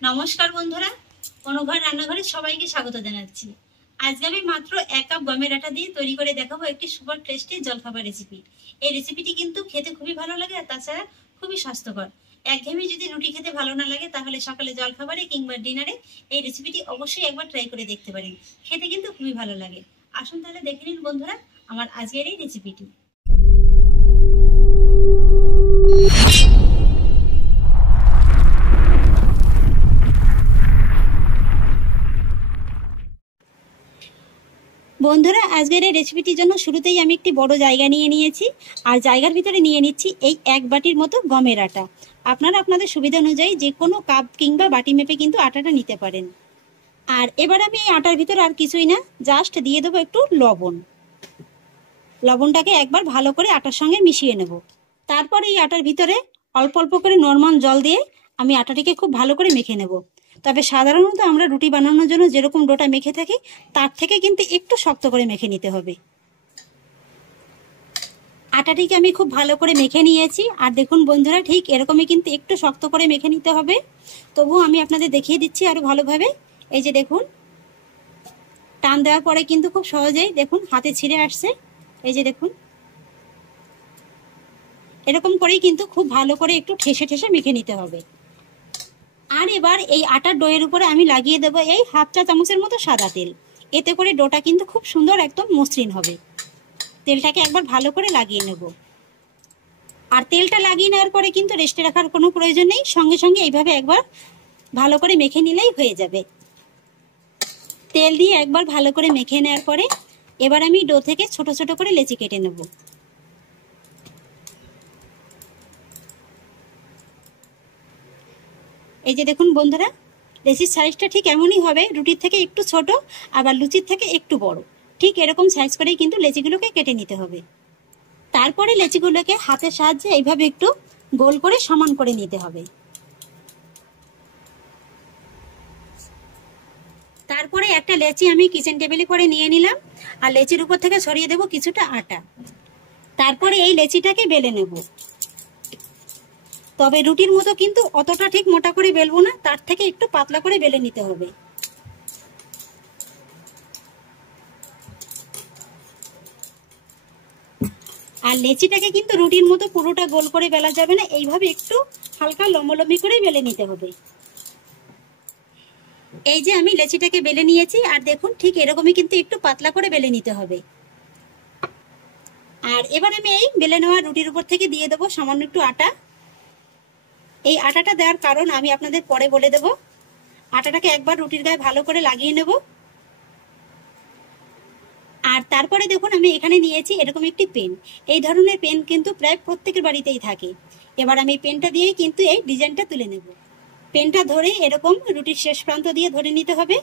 নমস্কার বন্ধুরা, অনুঘর রান্নাঘরে সবাইকে স্বাগত জানাচ্ছি। আজকে আমি মাত্র 1 কাপ গমের আটা দিয়ে তৈরি করে দেখাবো একটি সুপার টেস্টি জলখাবার রেসিপি। এই রেসিপিটি কিন্তু খেতে খুবই ভালো লাগে, আর তাছাড়া খুবই স্বাস্থ্যকর। একঘেয়েমি যদি রুটি খেতে ভালো না লাগে, তাহলে সকালে জলখাবারে কিংবা ডিনারে এই রেসিপিটি অবশ্যই একবার ট্রাই করে দেখতে পারেন। খেতে কিন্তু খুবই ভালো লাগে। আসুন তাহলে দেখে নিন বন্ধুরা আমার আজকের এই রেসিপিটি। বন্ধুরা, আজকের এই রেসিপিটির জন্য শুরুতেই আমি একটি বড় জায়গা নিয়ে নিয়েছি, আর জায়গার ভিতরে নিয়ে নিচ্ছি এই 1 বাটির মতো গমের আটা। আপনারা আপনাদের সুবিধা অনুযায়ী যে কোনো কাপ কিংবা বাটি মেপে কিন্তু আটাটা নিতে পারেন। আর এবার আমি এই আটার ভিতরে আর কিছুই না, জাস্ট দিয়ে দেবো একটু লবণ। লবণটাকে একবার ভালো করে আটার সঙ্গে মিশিয়ে নেব। তারপর এই আটার ভিতরে অল্প অল্প করে নরমাল জল দিয়ে আমি আটাটিকে খুব ভালো করে মেখে নেব। তবে সাধারণত আমরা রুটি বানানোর জন্য যেরকম ডোটা মেখে থাকি, তার থেকে কিন্তু একটু শক্ত করে মেখে নিতে হবে। আটাটিকে আমি খুব ভালো করে মেখে নিয়েছি, আর দেখুন বন্ধুরা, ঠিক এরকমই কিন্তু একটু শক্ত করে মেখে নিতে হবে। তবুও আমি আপনাদের দেখিয়ে দিচ্ছি আরো ভালোভাবে। এই যে দেখুন, টান দেওয়ার পরে কিন্তু খুব সহজেই দেখুন হাতে ছিঁড়ে আসছে। এই যে দেখুন, এরকম করেই কিন্তু খুব ভালো করে একটু ঠেসে ঠেসে মেখে নিতে হবে। আর এবার এই আটার ডোয়ের উপরে আমি লাগিয়ে দেবো এই 1/2 চা চামচের মতো সাদা তেল। এতে করে ডোটা কিন্তু খুব সুন্দর একদম মসৃণ হবে। তেলটাকে একবার ভালো করে লাগিয়ে নেব। আর তেলটা লাগিয়ে নেওয়ার পরে কিন্তু রেস্টে রাখার কোনো প্রয়োজন নেই, সঙ্গে সঙ্গে এইভাবে একবার ভালো করে মেখে নিলেই হয়ে যাবে। তেল দিয়ে একবার ভালো করে মেখে নেওয়ার পরে এবার আমি ডো থেকে ছোট ছোট করে লেচি কেটে নেব। এই যে দেখুন বন্ধুরা, লেচির সাইজটা ঠিক এমনই হবে, রুটির থেকে একটু ছোট আবার লুচির থেকে একটু বড়। ঠিক এরকম সাইজ করেই কিন্তু লেচিগুলোকে কেটে নিতে হবে। তারপরে লেচিগুলোকে হাতের সাহায্যে এইভাবে একটু গোল করে সমান করে নিতে হবে। তারপরে একটা লেচি আমি কিচেন টেবিলে করে নিয়ে নিলাম, আর লেচির উপর থেকে ছড়িয়ে দেব কিছুটা আটা। তারপরে এই লেচিটাকে বেলে নেব। তবে রুটির মতো কিন্তু অতটা ঠিক মোটা করে বেলবো না, তার থেকে একটু পাতলা করে বেলে নিতে হবে। আর লেচিটাকে কিন্তু রুটির মতো পুরোটা গোল করে বেলা যাবে না, এইভাবে একটু হালকা লম্বালম্বি করে বেলে নিতে হবে। এই যে আমি লেচিটাকে বেলে নিয়েছি, আর দেখুন ঠিক এরকমই কিন্তু একটু পাতলা করে বেলে নিতে হবে। আর এবার আমি এই বেলে নেওয়া রুটির উপর থেকে দিয়ে দেবো সামান্য একটু আটা। এই আটাটা দেওয়ার কারণ আমি আপনাদের পরে বলে দেব। আটাটাকে একবার রুটির গায়ে ভালো করে লাগিয়ে নেব। আর তারপরে দেখুন আমি এখানে নিয়েছি এরকম একটি পেন। এই ধরনের পেন কিন্তু প্রায় প্রত্যেকের বাড়িতেই থাকে। এবার আমি পেনটা দিয়ে কিন্তু এই ডিজাইনটা তুলে নেব। পেনটা ধরে এরকম রুটির শেষ প্রান্ত দিয়ে ধরে নিতে হবে।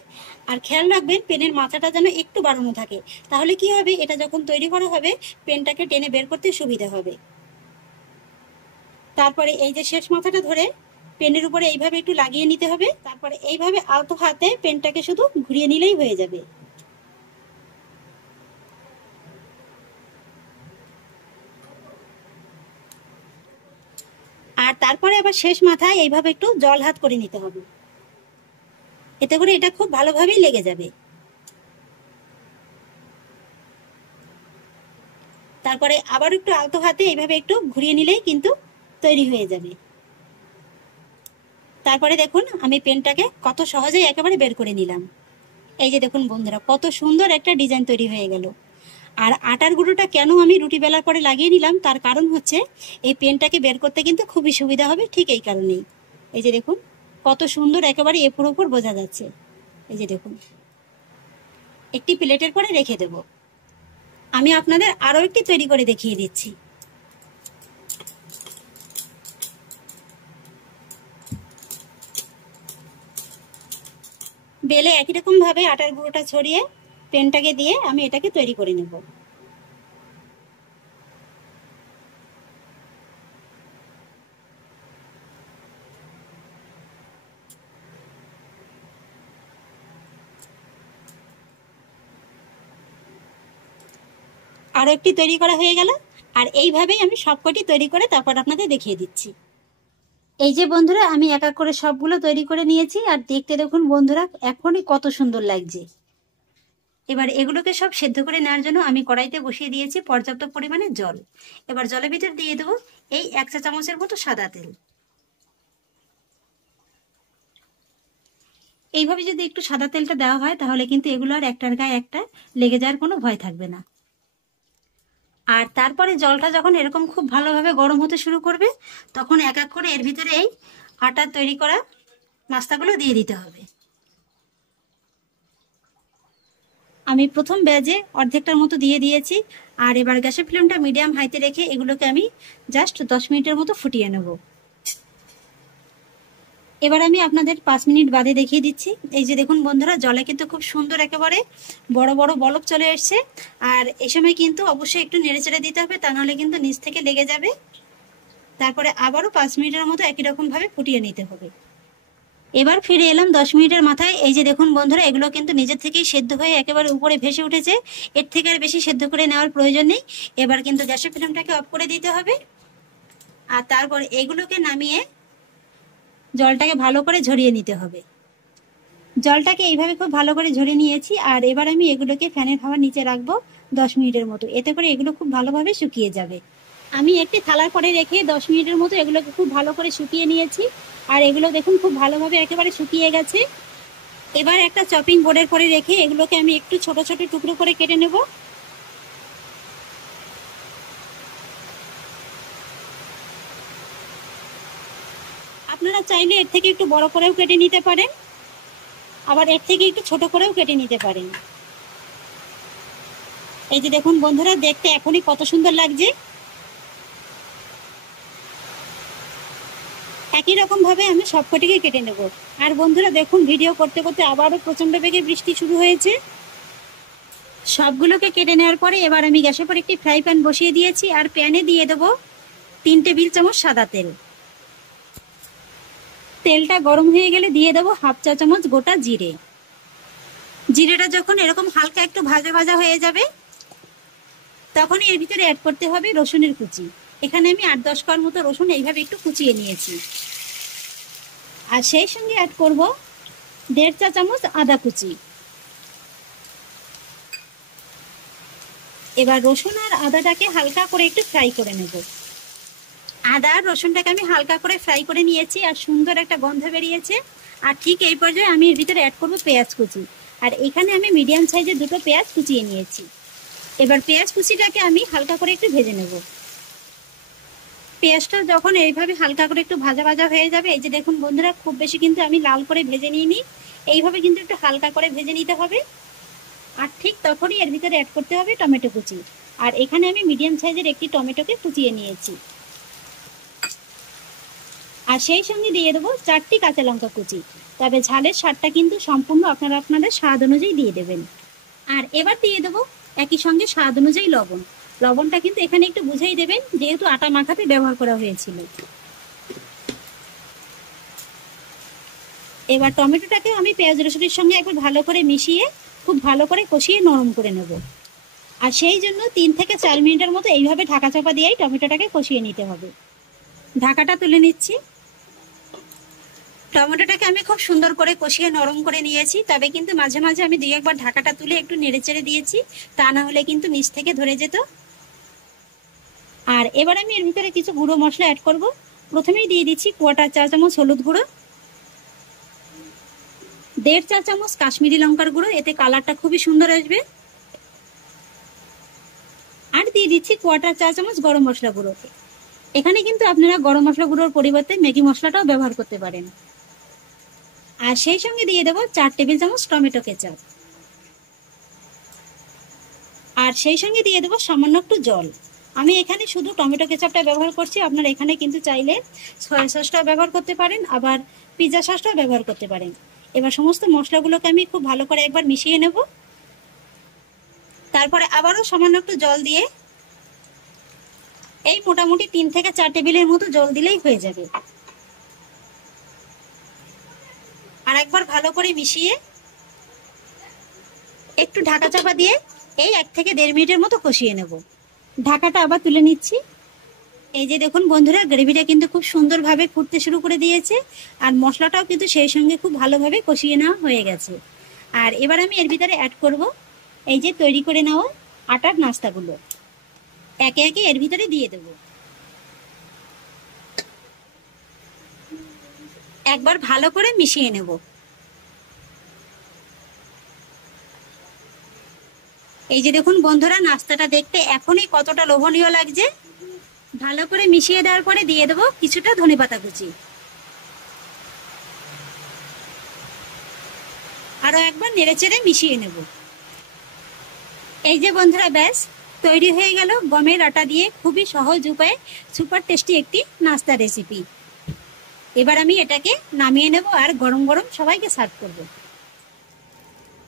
আর খেয়াল রাখবেন পেনের মাথাটা যেন একটু বাড়ানো থাকে, তাহলে কি হবে, এটা যখন তৈরি করা হবে পেনটাকে টেনে বের করতে সুবিধা হবে। তারপরে এই যে শেষ মাথাটা ধরে পেনের উপরে এইভাবে একটু লাগিয়ে নিতে হবে। তারপরে এইভাবে আলতো হাতে পেনটাকে শুধু ঘুরিয়ে নিলেই হয়ে যাবে। আর তারপরে আবার শেষ মাথায় এইভাবে একটু জল হাত করে নিতে হবে, এতে করে এটা খুব ভালোভাবেই লেগে যাবে। তারপরে আবার একটু আলতো হাতে এইভাবে একটু ঘুরিয়ে নিলেই কিন্তু তৈরি হয়ে যাবে। তারপরে দেখুন আমি পেনটাকে কত সহজেই একেবারে বের করে নিলাম। এই যে দেখুন বন্ধুরা, কত সুন্দর একটা ডিজাইন তৈরি হয়ে গেল। আর আটার গুঁড়োটা কেন আমি রুটি বেলার পরে লাগিয়ে নিলাম, তার কারণ হচ্ছে এই পেনটাকে বের করতে কিন্তু খুবই সুবিধা হবে, ঠিক এই কারণেই। এই যে দেখুন কত সুন্দর একেবারে এপুর ওপর বোঝা যাচ্ছে। এই যে দেখুন, একটি প্লেটের পরে রেখে দেব। আমি আপনাদের আরো একটি তৈরি করে দেখিয়ে দিচ্ছি। বেলে একই রকম ভাবে আটার গুঁড়োটা ছড়িয়ে পেনটাকে দিয়ে আমি এটাকে তৈরি করে নেব। আরো একটি তৈরি করা হয়ে গেল। আর এইভাবেই আমি সবকটি তৈরি করে তারপর আপনাদের দেখিয়ে দিচ্ছি। এই যে বন্ধুরা আমি এক এক করে সবগুলো তৈরি করে নিয়েছি, আর দেখতে দেখুন বন্ধুরা এখনই কত সুন্দর লাগছে। এবার এগুলোকে সব সেদ্ধ করে নেওয়ার জন্য আমি কড়াইতে বসিয়ে দিয়েছি পর্যাপ্ত পরিমাণে জল। এবার জলের ভিতর দিয়ে দেবো এই 1 চা চামচের মতো সাদা তেল। এইভাবে যদি একটু সাদা তেলটা দেওয়া হয় তাহলে কিন্তু এগুলো আর একটার গায়ে একটা লেগে যাওয়ার কোনো ভয় থাকবে না। আর তারপরে জলটা যখন এরকম খুব ভালোভাবে গরম হতে শুরু করবে তখন এক এক করে এর ভিতরে এই আটার তৈরি করা নাস্তাগুলো দিয়ে দিতে হবে। আমি প্রথম ব্যাচে অর্ধেকটার মতো দিয়ে দিয়েছি, আর এবার গ্যাসের ফ্লেমটা মিডিয়াম হাইতে রেখে এগুলোকে আমি জাস্ট 10 মিনিটের মতো ফুটিয়ে নেব। এবার আমি আপনাদের 5 মিনিট বাদে দেখিয়ে দিচ্ছি। এই যে দেখুন বন্ধুরা জলে কিন্তু খুব সুন্দর একেবারে বড় বড় বলক চলে এসছে। আর এই সময় কিন্তু অবশ্যই একটু নেড়েচেড়ে দিতে হবে, তা নাহলে কিন্তু নিচ থেকে লেগে যাবে। তারপরে আবারও 5 মিনিটের মতো একই রকম ভাবে ফুটিয়ে নিতে হবে। এবার ফিরে এলাম 10 মিনিটের মাথায়। এই যে দেখুন বন্ধুরা এগুলো কিন্তু নিজের থেকেই সেদ্ধ হয়ে একেবারে উপরে ভেসে উঠেছে। এর থেকে আর বেশি সেদ্ধ করে নেওয়ার প্রয়োজন নেই। এবার কিন্তু গ্যাসের ফ্লেমটাকে অফ করে দিতে হবে, আর তারপর এগুলোকে নামিয়ে জলটাকে ভালো করে ঝরিয়ে নিতে হবে। জলটাকে এইভাবে খুব ভালো করে ঝরিয়ে নিয়েছি, আর এবার আমি এগুলোকে ফ্যানের হাওয়ার নিচে রাখবো 10 মিনিটের মতো। এতে করে এগুলো খুব ভালোভাবে শুকিয়ে যাবে। আমি একটি থালার পরে রেখে 10 মিনিটের মতো এগুলোকে খুব ভালো করে শুকিয়ে নিয়েছি, আর এগুলো দেখুন খুব ভালোভাবে একেবারে শুকিয়ে গেছে। এবার একটা চপিং বোর্ডের পরে রেখে এগুলোকে আমি একটু ছোট ছোট টুকরো করে কেটে নেব। আপনারা চাইলে এর থেকে একটু বড় করেও কেটে নিতে পারেন, আবার এর থেকে একটু ছোট করেও কেটে নিতে পারেন। এই যে দেখুন বন্ধুরা দেখতে এখনই কত সুন্দর লাগছে। একই রকম ভাবে আমি সবকটিকে কেটে নেব। আর বন্ধুরা দেখুন ভিডিও করতে করতে আবারও প্রচন্ড বেগে বৃষ্টি শুরু হয়েছে। সবগুলোকে কেটে নেওয়ার পরে এবার আমি গ্যাসের পর একটি ফ্রাই প্যান বসিয়ে দিয়েছি, আর প্যানে দিয়ে দেবো 3 টেবিল চামচ সাদা তেল। তেলটা গরম হয়ে গেলে দিয়ে দেবো 1/2 চা চামচ গোটা জিরে। জিরেটা যখন এরকম হালকা একটু ভাজা ভাজা হয়ে যাবে তখন এর ভিতরে অ্যাড করতে হবে রসুনের কুচি। এখানে আমি 8-10 কোয়া মতো রসুন এইভাবে একটু কুচিয়ে নিয়েছি। আর সেই সঙ্গে অ্যাড করব 1.5 চা চামচ আদা কুচি। এবার রসুন আর আদাটাকে হালকা করে একটু ফ্রাই করে নেব। আদা আর রসুনটাকে আমি হালকা করে ফ্রাই করে নিয়েছি, আর সুন্দর একটা গন্ধ বেরিয়েছে। আর ঠিক এই পর্যায়ে আমি এর ভিতরে অ্যাড করব পেঁয়াজ কুচি। আর এখানে আমি মিডিয়াম সাইজের 2টো পেঁয়াজ কুচিয়ে নিয়েছি। এবার পেঁয়াজ কুচিটাকে আমি হালকা করে একটু ভেজে নেব। পেঁয়াজটা যখন এইভাবে হালকা করে একটু ভাজা ভাজা হয়ে যাবে, এই যে দেখুন বন্ধুরা খুব বেশি কিন্তু আমি লাল করে ভেজে নিইনি, এইভাবে কিন্তু একটু হালকা করে ভেজে নিতে হবে। আর ঠিক তখনই এর ভিতরে অ্যাড করতে হবে টমেটো কুচি। আর এখানে আমি মিডিয়াম সাইজের একটি টমেটোকে কুচিয়ে নিয়েছি। আর সেই সঙ্গে দিয়ে দেবো 4টি কাঁচা লঙ্কা কুচি। তবে ঝালের স্বাদটা কিন্তু সম্পূর্ণ আপনারা আপনাদের স্বাদ অনুযায়ী দিয়ে দেবেন। আর এবার দিয়ে দেবো একই সঙ্গে স্বাদ অনুযায়ী লবণ। লবণটা কিন্তু এখানে একটু বুঝেই দেবেন, যেহেতু আটা মাখাতে ব্যবহার করা হয়েছিল। এবার টমেটোটাকে আমি পেঁয়াজ রসুনের সঙ্গে একবার ভালো করে মিশিয়ে খুব ভালো করে কষিয়ে নরম করে নেব। আর সেই জন্য 3 থেকে 4 মিনিটের মতো এইভাবে ঢাকা চাপা দিয়েই টমেটোটাকে কষিয়ে নিতে হবে। ঢাকাটা তুলে নিচ্ছি। টমেটোটাকে আমি খুব সুন্দর করে কষিয়ে নরম করে নিয়েছি, তবে কিন্তু মাঝে মাঝে আমি 2-1 বার ঢাকাটা তুলে একটু নেড়েচেড়ে দিয়েছি, তা না হলে কিন্তু নিচ থেকে ধরে যেত। আর এবার আমি এর ভিতরে কিছু গুঁড়ো মশলা অ্যাড করব। প্রথমেই দিয়ে দিচ্ছি 1/4 চা চামচ হলুদ গুঁড়ো, 1.5 চা চামচ কাশ্মীরি লঙ্কার গুঁড়ো, এতে কালারটা খুবই সুন্দর আসবে। আর দিয়ে দিচ্ছি 1/4 চা চামচ গরম মশলা গুঁড়ো। এখানে কিন্তু আপনারা গরম মশলা গুঁড়োর পরিবর্তে ম্যাগি মশলাটাও ব্যবহার করতে পারেন। আর সেই সঙ্গে দিয়ে দেবো 4 টেবিল চামচ টমেটো কেচাপ। আর সেই সঙ্গে দিয়ে দেবো সামান্য একটু জল। আমি এখানে শুধু টমেটো কেচাপটা ব্যবহার করছি, আপনারা এখানে কিন্তু চাইলে সয়া সসটাও ব্যবহার করতে পারেন, আবার পিৎজা সসটাও ব্যবহার করতে পারেন। এবার সমস্ত মশলাগুলোকে আমি খুব ভালো করে একবার মিশিয়ে নেব। তারপরে আবারও সামান্য একটু জল দিয়ে এই মোটামুটি 3 থেকে 4 টেবিলের মতো জল দিলেই হয়ে যাবে। আর একবার ভালো করে মিশিয়ে একটু ঢাকা চাপা দিয়ে এই 1 থেকে 1.5 মিনিটের মতো কষিয়ে নেব। ঢাকাটা আবার তুলে নিচ্ছি। এই যে দেখুন বন্ধুরা, গ্রেভিটা কিন্তু খুব সুন্দরভাবে ফুটতে শুরু করে দিয়েছে, আর মশলাটাও কিন্তু সেই সঙ্গে খুব ভালোভাবে কষিয়ে নেওয়া হয়ে গেছে। আর এবার আমি এর ভিতরে অ্যাড করব এই যে তৈরি করে নেওয়া আটার নাস্তাগুলো, একে একে এর ভিতরে দিয়ে দেব। একবার ভালো করে মিশিয়ে নেব। এই যে দেখুন বন্ধুরা, নাস্তাটা দেখতে এখনই কতটা লোভনীয় লাগছে। ভালো করে মিশিয়ে দেওয়ার পরে দিয়ে দেবো কিছুটা ধনেপাতা কুচি। আরো একবার নেড়েচেড়ে মিশিয়ে নেব। এই যে বন্ধুরা, ব্যাস তৈরি হয়ে গেল গমের আটা দিয়ে খুবই সহজ উপায়ে সুপার টেস্টি একটি নাস্তা রেসিপি। এবার আমি এটাকে নামিয়ে নেব আর গরম গরম সবাইকে সার্ভ করব।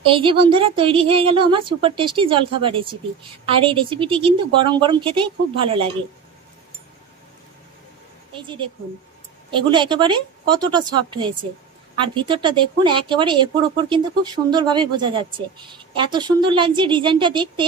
এই যে বন্ধুরা, তৈরি হয়ে গেল আমার সুপার টেস্টি জলখাবার রেসিপি। আর এই রেসিপিটি কিন্তু গরম গরম খেতে খুব ভালো লাগে। এই যে দেখুন, এগুলো একেবারে কতটা সফট হয়েছে, আর ভিতরটা দেখুন একেবারে এপর ওপর কিন্তু খুব সুন্দরভাবে বোঝা যাচ্ছে। এত সুন্দর লাগছে ডিজাইনটা দেখতে,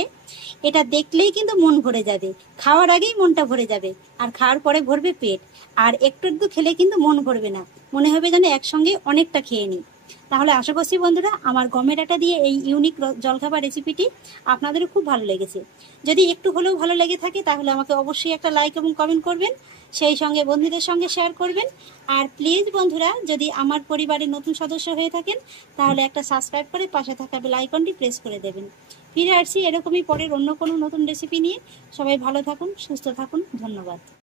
এটা দেখলেই কিন্তু মন ভরে যাবে। খাওয়ার আগেই মনটা ভরে যাবে, আর খাওয়ার পরে ভরবে পেট। আর একটু একটু খেলে কিন্তু মন ভরবে না, মনে হবে যেন একসঙ্গে অনেকটা খেয়ে নিই। তাহলে আশা করছি বন্ধুরা, আমার গমের আটা দিয়ে এই ইউনিক জলখাবার রেসিপিটি আপনাদেরও খুব ভালো লেগেছে। যদি একটু হলেও ভালো লেগে থাকে তাহলে আমাকে অবশ্যই একটা লাইক এবং কমেন্ট করবেন, সেই সঙ্গে বন্ধুদের সঙ্গে শেয়ার করবেন। আর প্লিজ বন্ধুরা, যদি আমার পরিবারের নতুন সদস্য হয়ে থাকেন তাহলে একটা সাবস্ক্রাইব করে পাশে থাকা বেল আইকনটি প্রেস করে দেবেন। ফিরে আসছি এরকমই পরের অন্য কোনো নতুন রেসিপি নিয়ে। সবাই ভালো থাকুন, সুস্থ থাকুন, ধন্যবাদ।